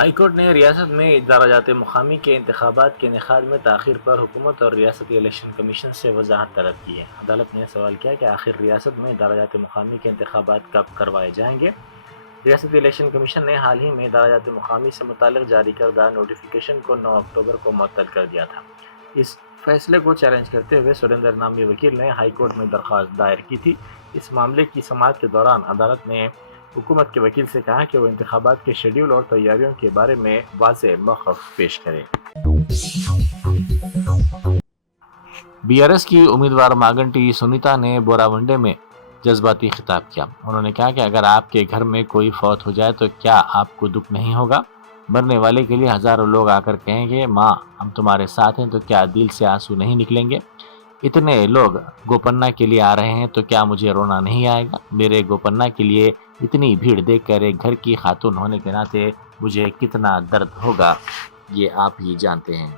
High court ने रियासत में दराजात मुकामी के इंतखाबात के इनेकाद में ताख़ीर पर हुकूमत और रियासती इलेक्शन कमीशन से वजाहत तलब की है। अदालत ने सवाल किया कि आखिर रियासत में दराजात मुकामी के इंतखाबात कब करवाए जाएंगे। रियासती इलेक्शन कमीशन ने हाल ही में दराजात मुकामी से मुताल्लिक़ जारी करदा नोटिफिकेशन को 9 अक्टूबर को मुअत्तल कर दिया था। इस फैसले को चैलेंज करते हुए सुरेंद्र नामी वकील ने हाई कोर्ट में दरख्वास्त दायर की थी। इस मामले की समाअत के दौरान अदालत ने हुकूमत के वकील से कहा कि वो इंतखाबात के शेड्यूल और तैयारियों के बारे में वाज़ेह मौक़िफ़ पेश करें। बीआरएस की उम्मीदवार मागंटी सुनीता ने बोरावंडे में जज्बाती खिताब किया। उन्होंने कहा कि अगर आपके घर में कोई फौत हो जाए तो क्या आपको दुख नहीं होगा? मरने वाले के लिए हज़ारों लोग आकर कहेंगे माँ हम तुम्हारे साथ हैं, तो क्या दिल से आंसू नहीं निकलेंगे? इतने लोग गोपन्ना के लिए आ रहे हैं तो क्या मुझे रोना नहीं आएगा? मेरे गोपन्ना के लिए इतनी भीड़ देखकर एक घर की खातून होने के नाते मुझे कितना दर्द होगा ये आप ही जानते हैं।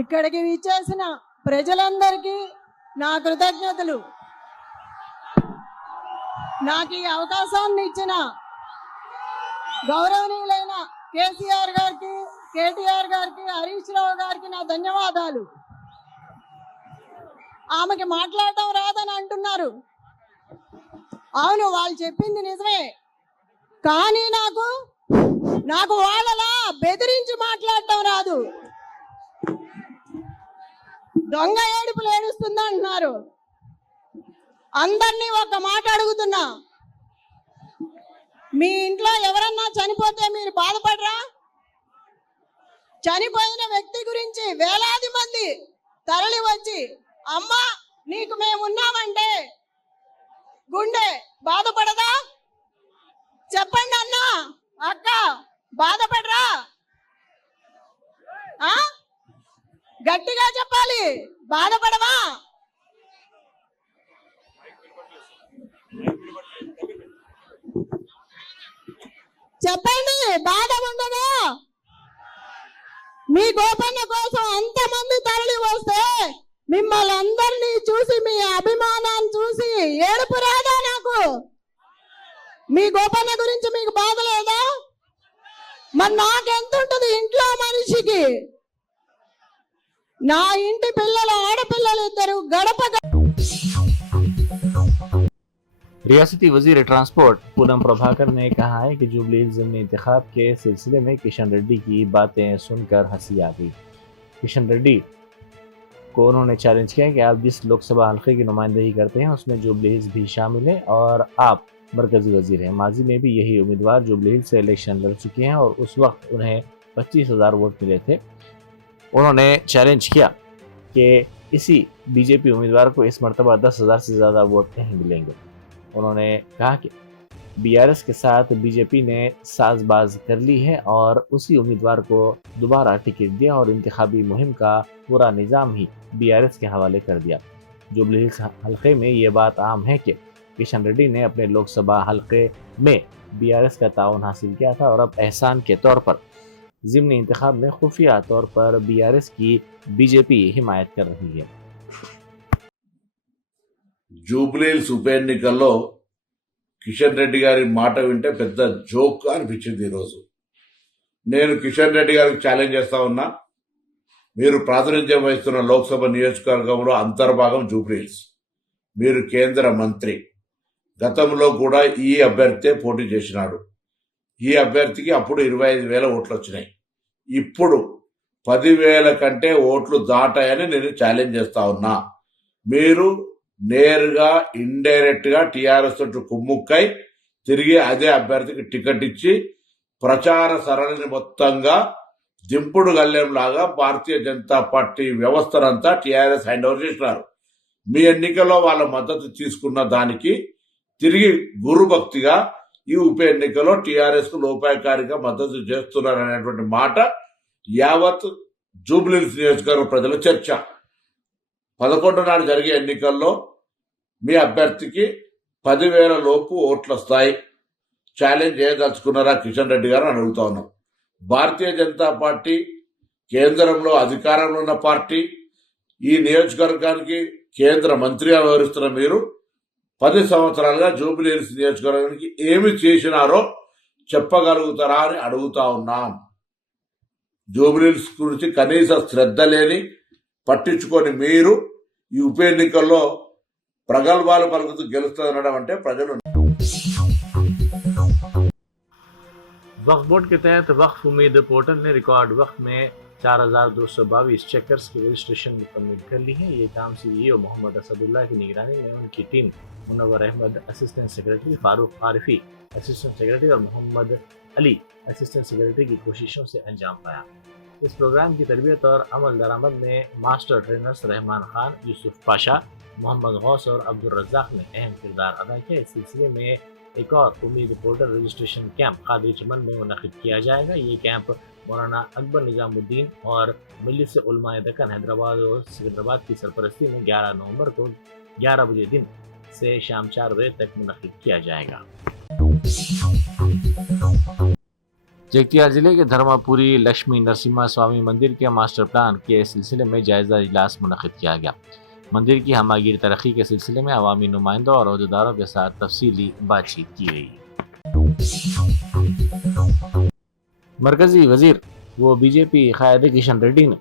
ఇక్కడికి విచ్చేసిన ప్రజలందరికీ నా కృతజ్ఞతలు. నాకు ఈ అవకాశాన్ని ఇచ్చిన గౌరవనీయులైన కేసీఆర్ గారికి, కేటీఆర్ గారికి, హరీష్ రావు గారికి నా ధన్యవాదాలు. ఆమెకి మాట్లాడటం రాదని అంటున్నారు. అవును, వాళ్ళు చెప్పింది నిజమే. కానీ నాకు వాళ్ళలా బెదిరించి మాట్లాడటం రాదు. దొంగ ఏడుపులు ఏడుస్తుందా అంటున్నారు. అందరినీ ఒక మాట అడుగుతున్నా, మీ ఇంట్లో ఎవరన్నా చనిపోతే మీరు బాధపడరా? చనిపోయిన వ్యక్తి గురించి వేలాది మంది తరలి వచ్చి అమ్మా నీకు మేమున్నామంటే గుండె బాధపడదా? చెప్పండి అన్నా, అక్క బాధపడరా? గట్టిగా చెప్పాలి, బాధపడవా? చెప్పండి, బాధ ఉండదా? మీ గోపన్న కోసం అంతమంది తరలి వస్తే మిమ్మల్ని అందరినీ చూసి, మీ అభిమానాన్ని చూసి ఏడుపు రాదా? నాకు మీ గోపన్న గురించి మీకు బాధ లేదా? మరి నాకెంత ఉంటుంది ఇంట్లో మనిషికి? నా ఇంటి పిల్లలు, ఆడపిల్లలు ఇద్దరు గడప. रियासती वजीर ट्रांसपोर्ट पूनम प्रभाकर ने कहा है कि जुबली हिल्स ज़िमनी इंतखाब के सिलसिले में किशन रेड्डी की बातें सुनकर हंसी आ गई। किशन रेड्डी को उन्होंने चैलेंज किया कि आप जिस लोकसभा हल्के की नुमाइंदगी करते हैं उसमें जुबली हिल्स भी शामिल है और आप मरकजी वजीर हैं। माजी में भी यही उम्मीदवार जुबली हिल्स से इलेक्शन लड़ चुके हैं और उस वक्त उन्हें 25,000 वोट मिले थे। उन्होंने चैलेंज किया कि इसी बीजेपी उम्मीदवार को इस मरतबा 10,000 से ज़्यादा वोट नहीं मिलेंगे। उन्होंने कहा कि बीआरएस के साथ बीजेपी ने साजबाज कर ली है और उसी उम्मीदवार को दोबारा टिकट दिया और इंतखाबी मुहिम का पूरा निज़ाम ही बीआरएस के हवाले कर दिया। जुबली हिल्स हल्के में ये बात आम है कि किशन रेड्डी ने अपने लोकसभा हल्के में बीआरएस का ताउन हासिल किया था और अब एहसान के तौर पर ज़िमनी इंतखाब में खुफिया तौर पर बीआरएस की बीजेपी हिमायत कर रही है। జూబ్లీ హిల్స్ ఉప ఎన్నికల్లో కిషన్ రెడ్డి గారి మాట వింటే పెద్ద జోక్ అనిపించింది. ఈరోజు నేను కిషన్ రెడ్డి గారికి ఛాలెంజ్ చేస్తా ఉన్నా, మీరు ప్రాతినిధ్యం వహిస్తున్న లోక్సభ నియోజకవర్గంలో అంతర్భాగం జూబ్లీ హిల్స్, మీరు కేంద్ర మంత్రి, గతంలో కూడా ఈ అభ్యర్థి పోటీ చేసినాడు. ఈ అభ్యర్థికి అప్పుడు 25,000 ఓట్లు వచ్చినాయి. ఇప్పుడు 10,000 కంటే ఓట్లు దాటాయని నేను ఛాలెంజ్ చేస్తా ఉన్నా. మీరు నేరుగా ఇండైరెక్ట్ గా టీఆర్ఎస్ తోటి కుమ్ముక్కై తిరిగి అదే అభ్యర్థికి టికెట్ ఇచ్చి ప్రచార సరళిని మొత్తంగా దింపుడు గల్లెం లాగా భారతీయ జనతా పార్టీ వ్యవస్థనంతా టీఆర్ఎస్ హ్యాండ్ ఓవర్ చేసినారు. మీ ఎన్నికల్లో వాళ్ళ మద్దతు తీసుకున్న దానికి తిరిగి గురుభక్తిగా ఈ ఉప ఎన్నికలో టీఆర్ఎస్ కు లోపాయకారిగా మద్దతు చేస్తున్నారనేటువంటి మాట యావత్ జూబ్లీ హిల్స్ నియోజకవర్గ ప్రజల చర్చ. 11 నాడు జరిగే ఎన్నికల్లో మీ అభ్యర్థికి 10,000 లోపు ఓట్లు వస్తాయి. ఛాలెంజ్ చేయదలుచుకున్నారా కిషన్ రెడ్డి గారు అని అడుగుతా ఉన్నాం. భారతీయ జనతా పార్టీ కేంద్రంలో అధికారంలో ఉన్న పార్టీ, ఈ నియోజకవర్గానికి కేంద్ర మంత్రిగా వ్యవహరిస్తున్న మీరు 10 సంవత్సరాలుగా జూబ్లీహిల్స్ నియోజకవర్గానికి ఏమి చేసినారో చెప్పగలుగుతారా అని అడుగుతా ఉన్నాం. జూబ్లీహిల్స్ గురించి కనీస శ్రద్ధ లేని పట్టించుకొని మీరు ఈ ఉప ఎన్నికల్లో ప్రగల్భాలు పలుకుతూ గెలుస్తారనడం అంటే ప్రజలు. वक्फ बोर्ड के तहत वक्फ उम्मीद पोर्टल ने रिकॉर्ड वक्त में 4,222 चेकर्स की रजिस्ट्रेशन मुकम्मल कर ली है। ये काम CEO मोहम्मद असदुल्ला की निगरानी में उनकी team Munawwar Ahmad assistant secretary, Farooq Arifi assistant secretary और मोहम्मद अली असिस्टेंट सेक्रेटरी की कोशिशों से अंजाम पाया। इस प्रोग्राम की तरबियत और अमल दरामद में मास्टर ट्रेनर्स रहमान खान, यूसुफ पाशा, मोहम्मद गौस और अब्दुल रज़ाक ने अहम किरदार अदा किया। इस सिलसिले में एक और उम्मीद पोर्टल रजिस्ट्रेशन कैंप कादरी चमन में मुनक़िद किया जाएगा। ये कैंप मौलाना अकबर निज़ामुद्दीन और मजलिस उलमाए दक्कन हैदराबाद और सिकंदराबाद की सरपरस्ती में 11 नवंबर को 11 बजे दिन से शाम 4 बजे तक मुनक़िद किया जाएगा। जगतियाल जिले के धर्मापुरी लक्ष्मी नरसिम्हा स्वामी मंदिर के मास्टर प्लान के सिलसिले में जायजा इजलास मुनक़िद किया गया। मंदिर की हमागीर तरक्की के सिलसिले में अवामी नुमाइंदों और अहदेदारों के साथ तफसीली बातचीत की गई। मरकजी वजीर व बीजेपी कायदे किशन रेड्डी ने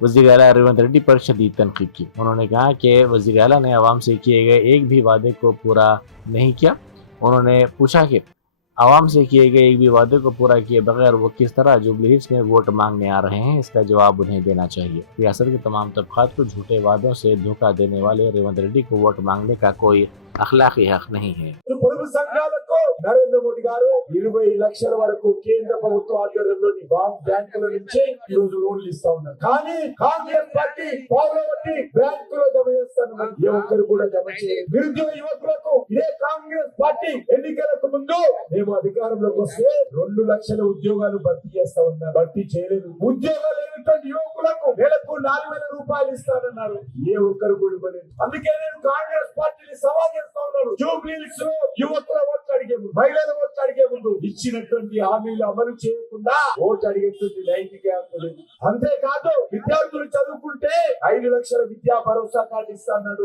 वज़ीर आला रेवंत रेड्डी पर शदीद तनकीद की। उन्होंने कहा कि वज़ीर आला ने आवाम से किए गए एक भी वादे को पूरा नहीं किया। उन्होंने पूछा कि आवाम से किए गए एक भी वादे को पूरा किए बगैर वो किस तरह जुबलीहिल्स में वोट मांगने आ रहे हैं, इसका जवाब उन्हें देना चाहिए। रियासत के तमाम तबकात को झूठे वादों से धोखा देने वाले रेवंत रेड्डी को वोट मांगने का कोई अखलाकी हक नहीं है। పొదుపు సంఘాలకు నరేంద్ర మోడీ గారు 20 లక్షల వరకు కేంద్ర ప్రభుత్వ ఆధ్వర్యంలోని బ్యాంకుల నుంచి ఈ రోజు లోన్లు ఇస్తా ఉన్నారు. కానీ కాంగ్రెస్ పార్టీ పౌరవతి బ్యాంకులో జమ చేస్తున్నారు. ఏ ఒక్కరు కూడా జమ చేయలేదు. నిరుద్యోగ యువకులకు ఇదే కాంగ్రెస్ పార్టీ ఎన్నికలకు ముందు మేము అధికారంలోకి వస్తే 2 లక్షల ఉద్యోగాలు భర్తీ చేస్తా ఉన్నారు. భర్తీ చేయలేదు. ఉద్యోగాలు లేనటువంటి యువకులకు నెలకు 4,000 రూపాయలు ఇస్తానన్నారు. ఏ ఒక్కరు కూడా ఇవ్వలేదు. అందుకే నేను కాంగ్రెస్ పార్టీని సవాల్ చేస్తా ఉన్నాను. జూబ్లీహిల్స్ యువకుల ఓట్లు అడిగే ముందు, మహిళల ఓట్లు అడిగే ముందు ఇచ్చినటువంటి హామీలు అమలు చేయకుండా ఓటు అడిగేటువంటి నైతిక హక్కు లేదు. అంతేకాదు విద్యార్థులు చదువుకుంటే 5 లక్షల విద్యా భరోసా కార్డు ఇస్తాడు.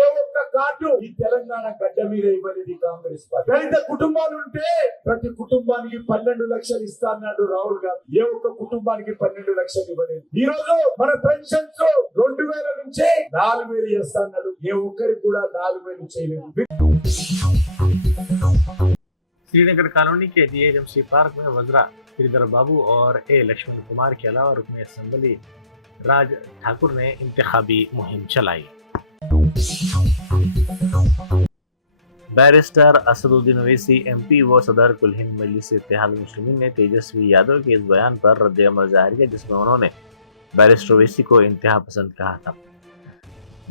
ఏ ఒక్క కార్డు ఈ తెలంగాణ గడ్డ మీద ఇవ్వలేదు కాంగ్రెస్ పార్టీ. దళిత కుటుంబాలు ఉంటే ప్రతి కుటుంబానికి 12 లక్షలు ఇస్తాడు రాహుల్ గాంధీ. ఏ ఒక్క కుటుంబానికి 12 లక్షలు ఇవ్వలేదు. ఈ రోజు మన పెన్షన్స్ 2,000 నుంచి 4,000 చేస్తాడు. ఏ ఒక్కరికి కూడా 4,000 చేయలేదు. श्रीनगर कॉलोनी के DHMC पार्क में वज़रा श्रीधर बाबू और A लक्ष्मण कुमार के अलावा रुकन असेंबली राज ठाकुर ने इंतखाबी मुहिम चलाई। बैरिस्टर असदुद्दीन ओवैसी MP व सदर कुल हिंद मजलिस इत्तेहाद मुस्लिमीन ने तेजस्वी यादव के इस बयान पर रद्द अमल जाहिर किया जिसमें उन्होंने बैरिस्टर ओवैसी को इंतहा पसंद कहा था।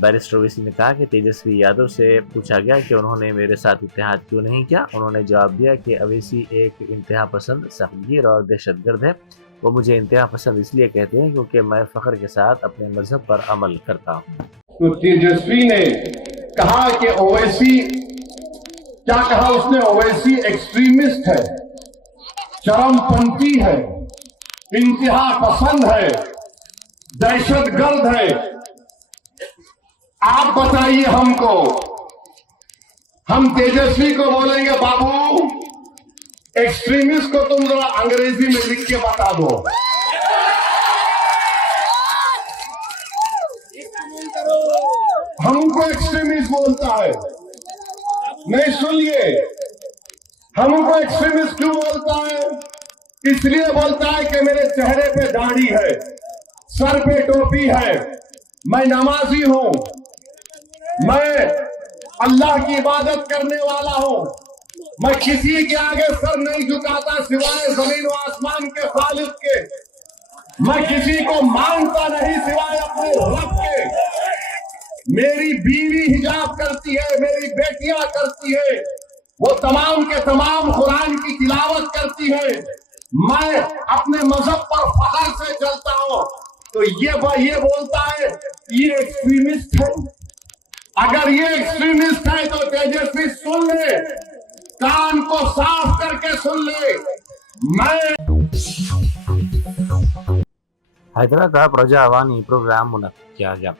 बैरिस्टर ओवैसी ने कहा कि तेजस्वी यादव से पूछा गया कि उन्होंने मेरे साथ इत्तेहाद क्यों नहीं किया। उन्होंने जवाब दिया कि ओवैसी एक इंतहा पसंद, सख्तगीर और दहशतगर्द है। वो मुझे इंतहा पसंद इसलिए कहते हैं क्योंकि मैं फख्र के साथ अपने मजहब पर अमल करता हूँ। तो तेजस्वी ने कहा कि ओवैसी, क्या कहा उसने, ओवैसी एक्सट्रीमिस्ट है, चरमपंथी है, इंतहा पसंद है, दहशतगर्द है। आप बताइए हमको, हम तेजस्वी को बोलेंगे बाबू एक्सट्रीमिस्ट को तुम जरा अंग्रेजी में लिख के बता दो। हमको एक्सट्रीमिस्ट बोलता है, नहीं सुनिए, हमको एक्सट्रीमिस्ट क्यों बोलता है? इसलिए बोलता है कि मेरे चेहरे पे दाढ़ी है, सर पे टोपी है, मैं नमाजी हूं, मैं अल्लाह की इबादत करने वाला हूं, मैं किसी के आगे सर नहीं झुकाता सिवाय जमीन व आसमान के खालिक के, मैं किसी को मानता नहीं सिवाय अपने रब के, मेरी बीवी हिजाब करती है, मेरी बेटियां करती है, वो तमाम के तमाम कुरान की तिलावत करती है, मैं अपने मजहब पर फख्र से चलता हूं। तो ये बोलता है ये एक्सट्रीमिस्ट है। अगर ये एक्सट्रीमिस्ट है तो तेजस्वी सुन ले, कान को साफ करके सुन ले। मैं हैदराबाद का प्रजा अवानी प्रोग्राम मुनक्किद किया गया।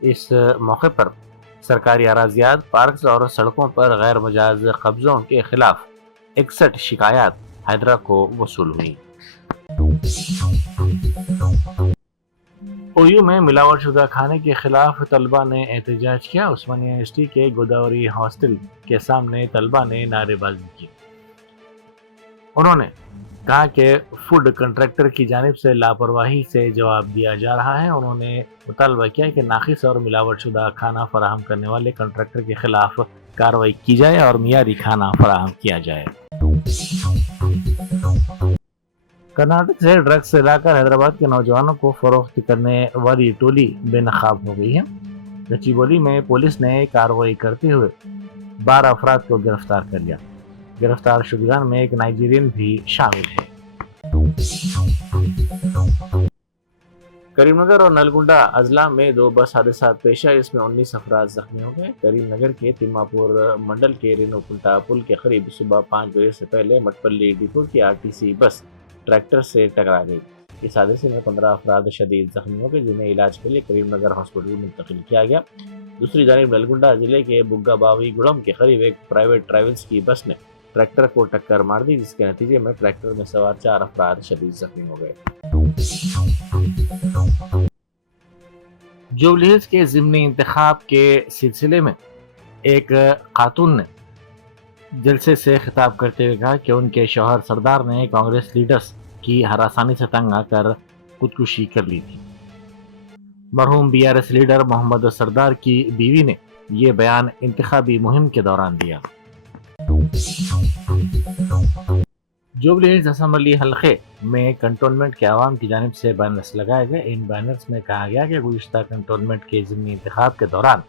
इस मौके पर सरकारी अराजियात, पार्क्स और सड़कों पर गैर मजाज कब्जों के खिलाफ 61 शिकायत हैदरा को वसूल हुई। ओयू में मिलावटशुदा खाने के खिलाफ तलबा ने एहतजाज किया। उस्मानिया यूनिवर्सिटी के गोदावरी हॉस्टल के सामने तलबा ने नारेबाजी की। उन्होंने कहा कि फूड कंट्रैक्टर की जानिब से लापरवाही से जवाब दिया जा रहा है। उन्होंने मुतालबा किया कि नाकिस और मिलावटशुदा खाना फराहम करने वाले कंट्रैक्टर के खिलाफ कार्रवाई की जाए और मियारी खाना फराहम किया जाए। कर्नाटक से ड्रग्स लाकर हैदराबाद के नौजवानों को फरोख्त करने वाली टोली बेनकाब हो गई है। गच्चीबौली में पुलिस ने कार्रवाई करते हुए 12 अफराद को गिरफ्तार कर लिया। गिरफ्तार शुदगान में एक नाइजीरियन भी शामिल है। करीमनगर और नलगुंडा अजला में 2 बस हादसा पेश आए, जिसमें 19 अफराद जख्मी हो गए। करीमनगर के तिम्मापुर मंडल के रेणुकुंटा पुल के करीब सुबह 5 बजे से पहले मटपल्ली डिपो की आरटीसी बस ट्रैक्टर से टकरा गई। इस हादसे में 15 अफराद शदीद जख्मी हो गए, जिन्हें इलाज के लिए करीमनगर हॉस्पिटल मुंतकिल किया गया। दूसरी जानिब नलगुंडा जिले के बुग्गा बावी गुड़म के करीब एक प्राइवेट ट्रैवल्स की बस ने ट्रैक्टर को टक्कर मार दी, जिसके नतीजे में ट्रैक्टर में सवार 4 अफराद शदीद जख्मी हो गए। जुबली हिल्स के ज़िमनी इंतखाब के सिलसिले में एक खातून ने जलसे से खिताब करते हुए कहा कि उनके शौहर सरदार ने कांग्रेस लीडर्स की हरासानी से तंग आकर खुदकुशी कर ली थी। मरहूम बीआरएस लीडर मोहम्मद सरदार की बीवी ने ये बयान इंतखाबी मुहिम के दौरान दिया। जुबली हिल्स असेंबली हल्के में कंटोनमेंट के आवाम की जानिब से बैनर्स लगाए गए। इन बैनर्स में कहा गया कि गुज़िश्ता कंटोनमेंट के ज़िमनी इंतखाब के दौरान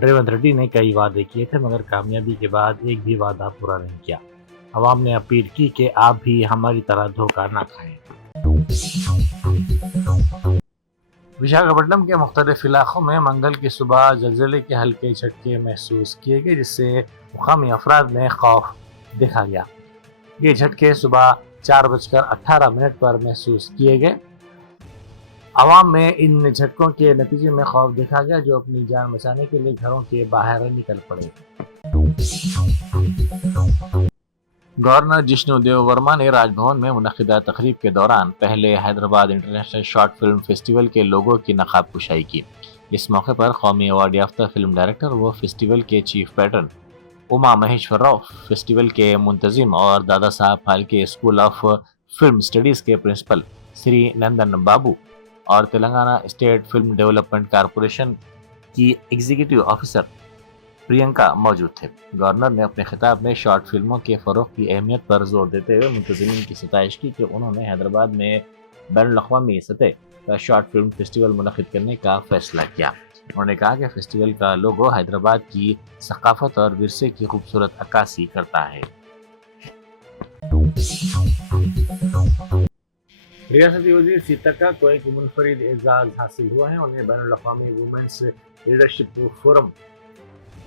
रेवंत रेड्डी ने कई वादे किए थे, मगर कामयाबी के बाद एक भी वादा पूरा नहीं किया। अवाम ने अपील की कि आप भी हमारी तरह धोखा ना खाएं। विशाखापट्टनम के मुख्तलिफ इलाकों में मंगल की सुबह ज़लज़ले के हल्के झटके महसूस किए गए, जिससे मुकामी अफराद में खौफ देखा गया। ये झटके सुबह 4:18 पर महसूस किए गए। अवाम में इन झटकों के नतीजे में खौफ देखा गया, जो अपनी जान बचाने के लिए घरों के बाहर निकल पड़े। गवर्नर जिष्णु देव वर्मा ने राजभवन में मुनक़िदा तकरीब के दौरान पहले Hyderabad international short film festival के लोगों की नकाब कुशाई की। इस मौके पर कौमी अवार्ड याफ्ता फिल्म डायरेक्टर व फेस्टिवल के chief pattern Uma Maheshwar Rao, festival के मुंतजिम और Dada Saheb Phalke school of film studies के प्रिंसिपल श्री नंदन बाबू और Telangana state film development corporation की एग्जीक्यूटिव ऑफिसर प्रियंका मौजूद थे। गवर्नर ने अपने खिताब में शॉर्ट फिल्मों के फ़रोग़ की अहमियत पर जोर देते हुए मुंतज़िमीन की सताइश की कि उन्होंने हैदराबाद में बैनुल-अक़वामी सतह का शॉर्ट फिल्म फेस्टिवल मुनक़िद करने का फैसला किया। उन्होंने कहा कि फेस्टिवल का लोगो हैदराबाद की सकाफत और विरसे की खूबसूरत अक्कासी करता है। रियासती वज़ीर सीतक्का को एक मुनफरिद एजाज़ हासिल हुआ है। उन्हें बैनुल-अक़वामी वुमेन्स लीडरशिप फोरम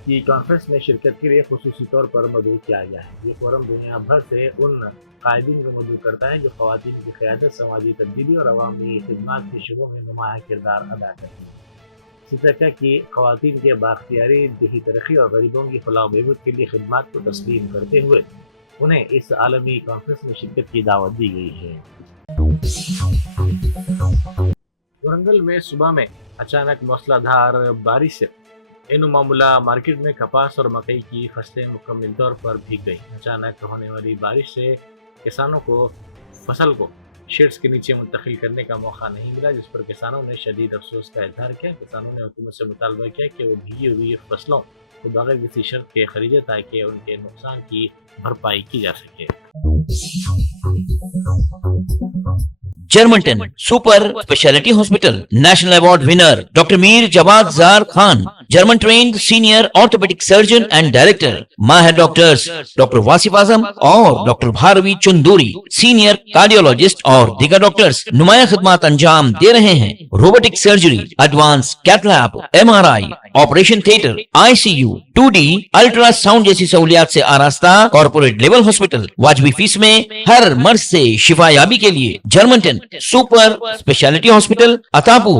की कॉन्फ्रेंस में शिरकत के लिए खुसूसी तौर पर मदऊ किया गया है। ये फोरम दुनिया भर से उन कायदीन को मदऊ करता है जो ख़वातीन की क़यादत, समाजी तब्दीली और अवामी खिदमत के शुबों में नुमाया किरदार अदा करती है। सीतक्का की ख़वातीन के बाख्तियारी, देही तरक्की और गरीबों की फलाह बहबूद के लिए खिदमत को तस्लीम करते हुए उन्हें इस आलमी कॉन्फ्रेंस में शिरकत की दावत दी गई है। वरंगल में सुबह में अचानक मूसलाधार बारिश से एनुमामुला मार्केट में कपास और मकई की फसलें मुकम्मल तौर पर भीग गई। अचानक होने वाली बारिश से किसानों को फसल को शेड्स के नीचे मुंतकिल करने का मौका नहीं मिला, जिस पर किसानों ने शदीद अफसोस का इजहार किया। किसानों ने हुकूमत से मुतालबा किया कि वो भीगी हुई फसलों को बगैर किसी शर्त के खरीदे ताकि उनके नुकसान की भरपाई की जा सके। जर्मनटन super speciality hospital, national award winner doctor Mir Jawad Jar Khan, German trained senior orthopaedic surgeon and director, माहिर डॉक्टर्स डॉक्टर वासिफ आजम और doctor Bharvi Chanduri, senior cardiologist और दीगर डॉक्टर्स नुमाया खिदमत अंजाम दे रहे हैं। Robotic surgery, advance cath lab, MRI, operation theatre, ICU, 2D ultrasound जैसी सहूलियात से आरास्ता कॉर्पोरेट लेवल हॉस्पिटल। वाजबी फीस में हर मर्ज से शिफायाबी के लिए Germanton super speciality hospital, Attapur,